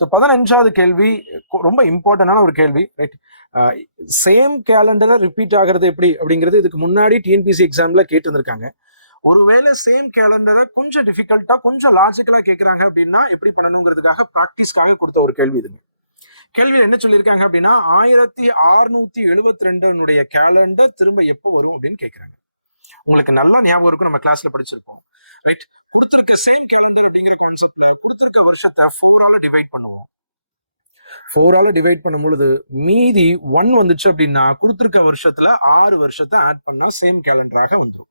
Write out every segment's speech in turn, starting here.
So பதினஞ்சாவது கேள்வி ரொம்ப இம்பார்ட்டண்டான ஒரு கேள்வி ரைட் சேம் கேலண்டரை ரிப்பீட் ஆகிறது எப்படி அப்படிங்கிறது இதுக்கு முன்னாடி டிஎன்பிசி எக்ஸாம்ல கேட்டிருந்திருக்காங்க. ஒருவேளை சேம் கேலண்டரை கொஞ்சம் டிஃபிகல்ட்டா கொஞ்சம் லாஜிக்கலா கேட்கறாங்க அப்படின்னா எப்படி பண்ணணுங்கிறதுக்காக ப்ராக்டிஸ்க்காக கொடுத்த ஒரு கேள்வி இதுங்க. கேள்வியில் என்ன சொல்லியிருக்காங்க அப்படின்னா ஆயிரத்தி அறுநூத்தி எழுபத்தி ரெண்டுனுடைய கேலண்டர் திரும்ப எப்போ வரும் அப்படின்னு கேட்குறாங்க. உங்களுக்கு நல்லா ஞாபகம் இருக்கும் நம்ம கிளாஸ்ல படிச்சிருப்போம். ரைட் கொடுத்துருக்க சேம் கேலண்டர் அப்படிங்கிற கான்செப்ட்ல கொடுத்துருக்க வருஷத்தை ஃபோரால டிவைட் பண்ணுவோம். ஃபோரால டிவைட் பண்ணும் பொழுது மீதி ஒன் வந்துச்சு அப்படின்னா கொடுத்துருக்க வருஷத்துல ஆறு வருஷத்தை ஆட் பண்ணா சேம் கேலண்டராக வந்துடும்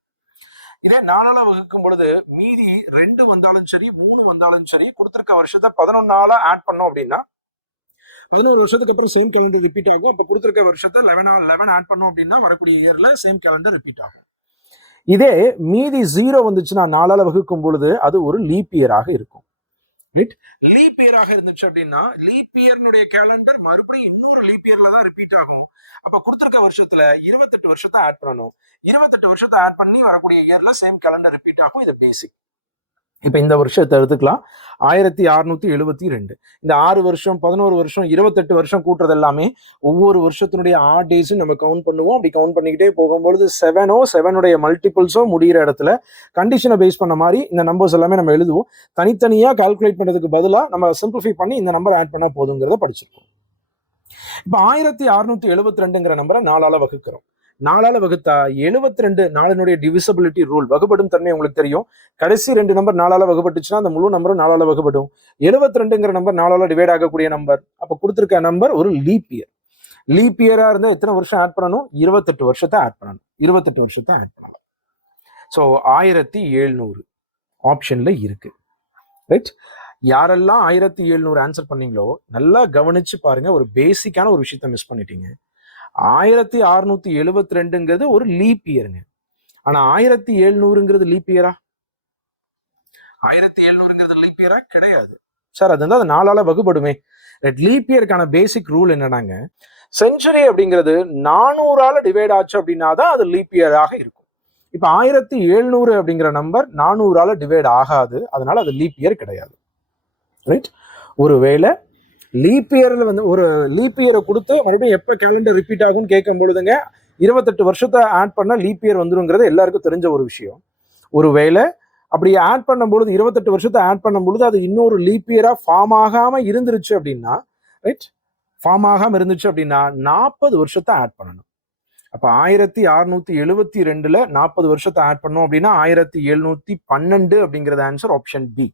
இதே நாலால வகுக்கும் பொழுது மீதி ரெண்டு வந்தாலும் சரி மூணு வந்தாலும் சரி கொடுத்துருக்க வருஷத்தை பதினொன்னால ஆட் பண்ணோம் அப்படின்னா பதினோரு வருஷத்துக்கு அப்புறம் சேம் கேலண்டர் ரிப்பீட் ஆகும். அப்ப கொடுத்துருக்க வருஷத்தை லெவன் லெவன் ஆட் பண்ணோம் அப்படின்னா வரக்கூடிய இயர்ல சேம் கேலண்டர் ரிப்பீட் ஆகும். இதே மீதி ஜீரோ வந்துச்சுன்னா நாலால வகுக்கும் பொழுது அது ஒரு லீப் இயராக இருக்கும். ரைட் லீப் இயராக இருந்துச்சு அப்படின்னா லீப் இயர்னுடைய கேலண்டர் மறுபடியும் இன்னொரு லீப் இயர்ல தான் ரிப்பீட் ஆகும். அப்ப கொடுத்துருக்க வருஷத்துல இருபத்தெட்டு வருஷத்தை ஆட் பண்ணணும். இருபத்தெட்டு வருஷத்தை ஆட் பண்ணி வரக்கூடிய இயர்ல சேம் கேலண்டர் ரிப்பீட் ஆகும். இது பேசிக் இப்போ இந்த வருஷத்தை எடுத்துக்கலாம். ஆயிரத்தி அறுநூத்தி எழுபத்தி ரெண்டு. இந்த ஆறு வருஷம் பதினோரு வருஷம் இருபத்தெட்டு வருஷம் கூட்டுறது எல்லாமே ஒவ்வொரு வருஷத்தினுடைய ஆட் டேஸும் நம்ம கவுண்ட் பண்ணுவோம். அப்படி கவுண்ட் பண்ணிக்கிட்டே போகும்பொழுது செவனோ செவனுடைய மல்டிபிள்ஸோ முடிகிற இடத்துல கண்டிஷனை பேஸ் பண்ண மாதிரி இந்த நம்பர்ஸ் எல்லாமே நம்ம எழுதுவோம். தனித்தனியாக கால்குலேட் பண்ணுறதுக்கு பதிலாக நம்ம சிம்பிளிஃபை பண்ணி இந்த நம்பர் ஆட் பண்ணால் போதுங்கிறத படிச்சிருக்கோம். இப்போ ஆயிரத்தி அறுநூத்தி எழுபத்தி ரெண்டுங்கிற நம்பரை நாலால் வகுக்கிறோம். நாலால வகுத்தா? எழுபத்தி ரெண்டு நாளினுடைய டிவிசபிலிட்டி ரூல் வகுப்படும் தன்மை உங்களுக்கு தெரியும். கடைசி ரெண்டு நம்பர் நாலால வகுப்பட்டுச்சுன்னா அந்த முழு நம்பரும் நாலால வகுப்படும் எழுபத்தி ரெண்டுங்கிற நம்பர் நாலால டிவைட் ஆகக்கூடிய நம்பர் அப்போ கொடுத்துருக்க நம்பர் ஒரு லீப் இயர் லீப் இயரா இருந்தால் எத்தனை வருஷம் ஆட் பண்ணணும்? இருபத்தெட்டு வருஷத்தை ஆட் பண்ணணும். இருபத்தெட்டு வருஷத்தை ஆட் பண்ணணும். ஸோ ஆயிரத்தி எழுநூறு ஆப்ஷன்ல இருக்கு. ரைட் யாரெல்லாம் ஆயிரத்தி எழுநூறு ஆன்சர் பண்ணீங்களோ நல்லா கவனிச்சு பாருங்க. ஒரு பேசிக்கான ஒரு விஷயத்த மிஸ் பண்ணிட்டீங்க. ஆயிரத்தி அறுநூத்தி எழுபத்தி ரெண்டுங்கிறது ஒரு லீப் இயருங்க ஆனா ஆயிரத்தி எழுநூறுங்கிறது லீப் இயரா ஆயிரத்தி எழுநூறுங்கிறது லீப் இயரா கிடையாது. சார் அது வந்து அது நாலால வகுப்படுமே லீப் இயருக்கான பேசிக் ரூல் என்னன்னாங்க செஞ்சுரி அப்படிங்கிறது நானூறால டிவைட் ஆச்சு அப்படின்னா தான் அது லீப் இயராக இருக்கும். இப்ப ஆயிரத்தி எழுநூறு அப்படிங்கிற நம்பர் நானூறால டிவைட் ஆகாது. அதனால அது லீப் இயர் கிடையாது. ரைட் ஒருவேளை லீப் இயரில் வந்து ஒரு லீப் இயரை கொடுத்து மறுபடியும் எப்போ கேலண்டர் ரிப்பீட் ஆகும்னு கேட்கும் பொழுதுங்க இருபத்தெட்டு வருஷத்தை ஆட் பண்ணால் லீப் இயர் வந்துருங்கிறது எல்லாருக்கும் தெரிஞ்ச ஒரு விஷயம். ஒரு வேலை அப்படி ஆட் பண்ணும்பொழுது இருபத்தெட்டு வருஷத்தை ஆட் பண்ணும்பொழுது அது இன்னொரு லீப் இயராக ஃபார்ம் ஆகாமல் இருந்துருச்சு அப்படின்னா ரைட் ஃபார்ம் ஆகாமல் இருந்துச்சு அப்படின்னா நாற்பது வருஷத்தை ஆட் பண்ணணும். அப்போ ஆயிரத்தி அறுநூத்தி எழுபத்தி ரெண்டுல நாற்பது வருஷத்தை ஆட் பண்ணோம் அப்படின்னா ஆயிரத்தி எழுநூத்தி பன்னெண்டு அப்படிங்கிறது ஆன்சர் ஆப்ஷன் பி